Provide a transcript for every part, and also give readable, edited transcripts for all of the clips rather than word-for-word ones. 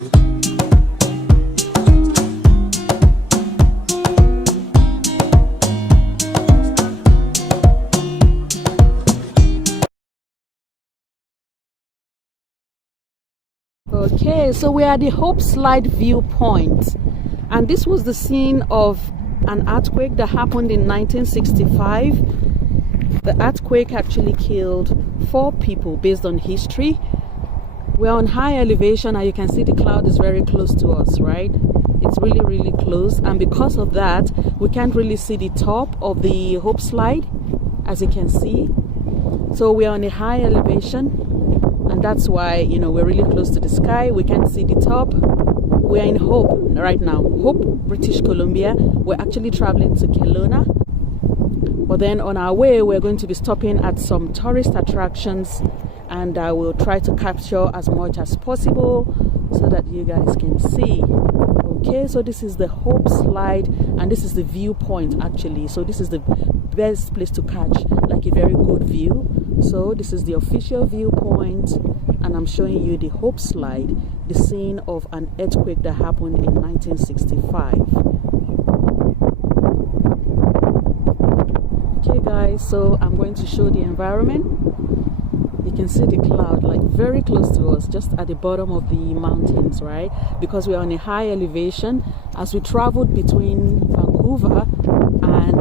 Okay, so we are at the Hope Slide viewpoint, and this was the scene of an earthquake that happened in 1965. The earthquake actually killed 4 people based on history. We're on high elevation and you can see the cloud is very close to us, right? It's really close, and because of that we can't really see the top of the Hope Slide, as you can see. So we're on a high elevation, and that's why, you know, we're really close to the sky. We can't see the top. We're in Hope right now, Hope, British Columbia. We're actually traveling to Kelowna, but then on our way we're going to be stopping at some tourist attractions, and I will try to capture as much as possible so that you guys can see. Okay, so this is the Hope Slide, and this is the viewpoint actually. So this is the best place to catch like a very good view. So this is the official viewpoint, and I'm showing you the Hope Slide, the scene of an earthquake that happened in 1965. Okay guys, so I'm going to show the environment. You can see the cloud like very close to us, just at the bottom of the mountains, right? Because we're on a high elevation. As we traveled between Vancouver and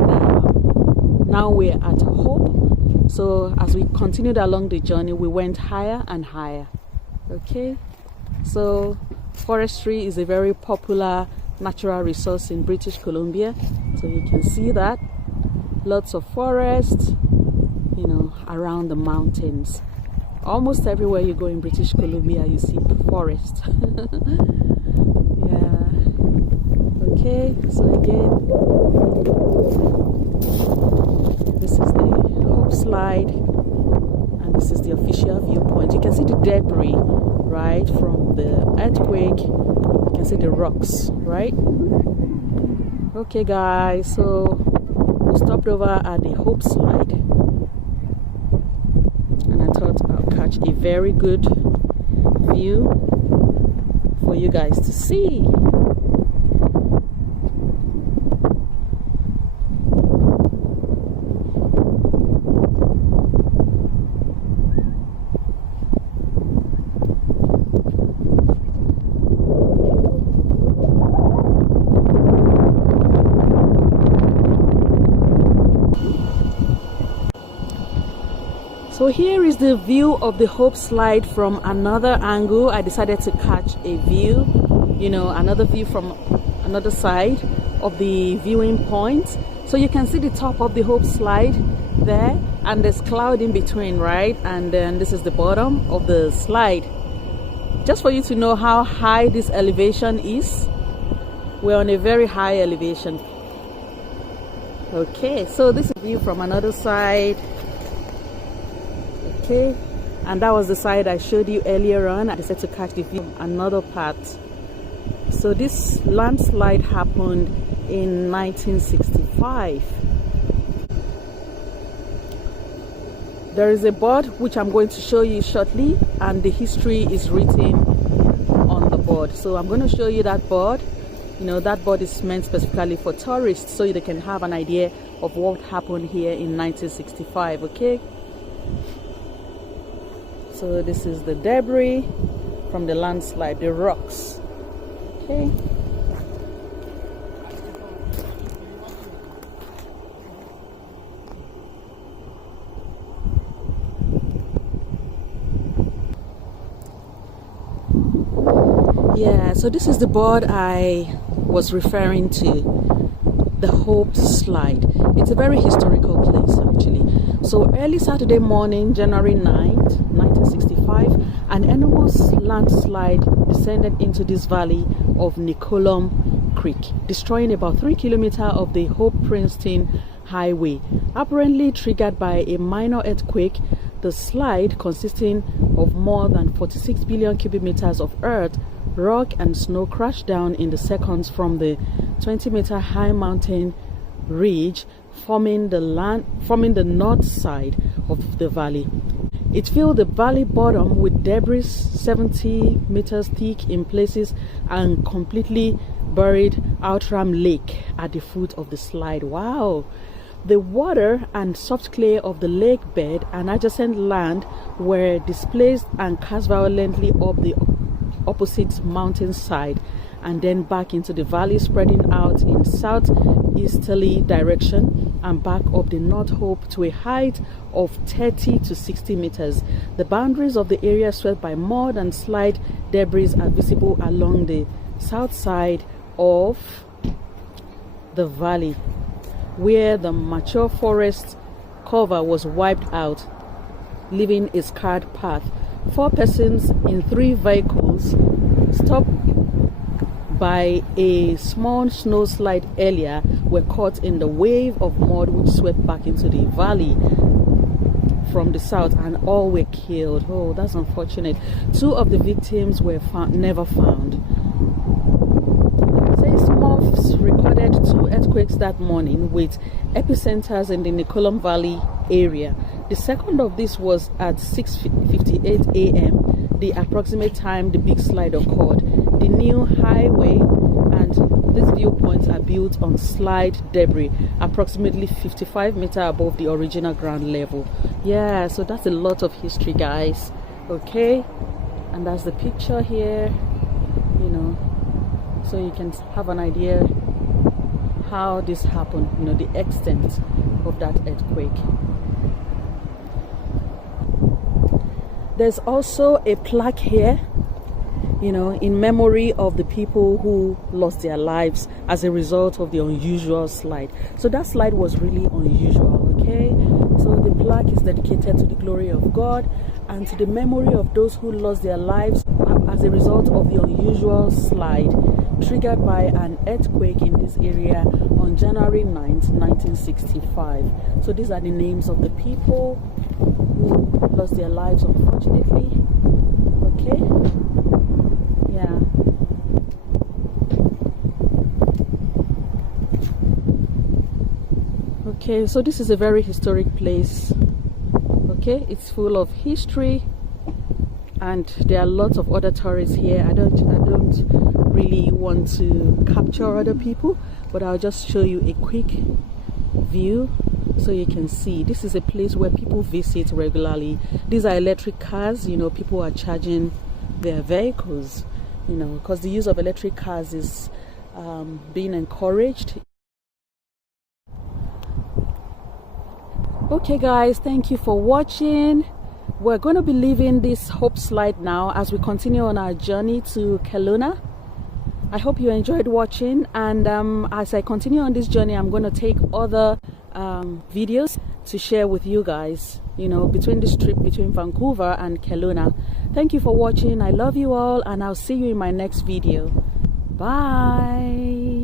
now we're at Hope. So as we continued along the journey, we went higher and higher. Okay, so forestry is a very popular natural resource in British Columbia. So you can see that lots of forest, you know, around the mountains. Almost everywhere you go in British Columbia you see forest. Yeah. Okay, so again, this is the Hope Slide, and this is the official viewpoint. You can see the debris right from the earthquake. You can see the rocks, right? Okay guys, so we stopped over at the Hope Slide, and I thought I'll catch a very good view for you guys to see. So here is the view of the Hope Slide from another angle. I decided to catch a view, you know, another view from another side of the viewing point. So you can see the top of the Hope Slide there, and there's cloud in between, right? And then this is the bottom of the slide. Just for you to know how high this elevation is, we're on a very high elevation. Okay, so this is a view from another side. Okay, and that was the side I showed you earlier on. I decided to catch the view from another part. So this landslide happened in 1965. There is a board which I'm going to show you shortly, and the history is written on the board. So I'm going to show you that board. You know, that board is meant specifically for tourists, so they can have an idea of what happened here in 1965. Okay, so this is the debris from the landslide, the rocks. Okay. Yeah, so this is the board I was referring to, the Hope Slide. It's a very historical place actually. So early Saturday morning, January 9th, 1965, an enormous landslide descended into this valley of Nicolum Creek, destroying about 3 kilometers of the Hope-Princeton highway. Apparently triggered by a minor earthquake, the slide, consisting of more than 46 billion cubic meters of earth, rock and snow, crashed down in the seconds from the 20-meter high mountain ridge forming the north side of the valley. It filled the valley bottom with debris 70 meters thick in places and completely buried Outram Lake at the foot of the slide. Wow! The water and soft clay of the lake bed and adjacent land were displaced and cast violently up the opposite mountainside and then back into the valley, spreading out in southeasterly direction and back up the North Hope to a height of 30 to 60 meters. The boundaries of the area swept by mud and slide debris are visible along the south side of the valley, where the mature forest cover was wiped out, leaving a scarred path. 4 persons in 3 vehicles stopped by a small snow slide earlier were caught in the wave of mud which swept back into the valley from the south, and all were killed. Oh, that's unfortunate. 2 of the victims were never found. Seismographs recorded 2 earthquakes that morning with epicenters in the Nicolum Valley area. The second of this was at 6:58 a.m., the approximate time the big slide occurred. The new highway and these viewpoints are built on slide debris approximately 55 meters above the original ground level. Yeah, so that's a lot of history, guys. Okay, and that's the picture here, you know, so you can have an idea how this happened, you know, the extent of that earthquake. There's also a plaque here, you know, in memory of the people who lost their lives as a result of the unusual slide. So that slide was really unusual, okay? So the plaque is dedicated to the glory of God and to the memory of those who lost their lives as a result of the unusual slide triggered by an earthquake in this area on January 9th, 1965. So these are the names of the people who lost their lives, unfortunately. Okay, yeah. Okay, so this is a very historic place. Okay, it's full of history, and there are lots of other tourists here. I don't really want to capture other people, but I'll just show you a quick view so you can see. This is a place where people visit regularly. These are electric cars, you know, people are charging their vehicles, you know, because the use of electric cars is being encouraged. Okay guys, thank you for watching. We're going to be leaving this Hope slide now as we continue on our journey to Kelowna. I hope you enjoyed watching, and as I continue on this journey, I'm going to take other videos to share with you guys, you know, between this trip between Vancouver and Kelowna. Thank you for watching. I love you all, and I'll see you in my next video. Bye.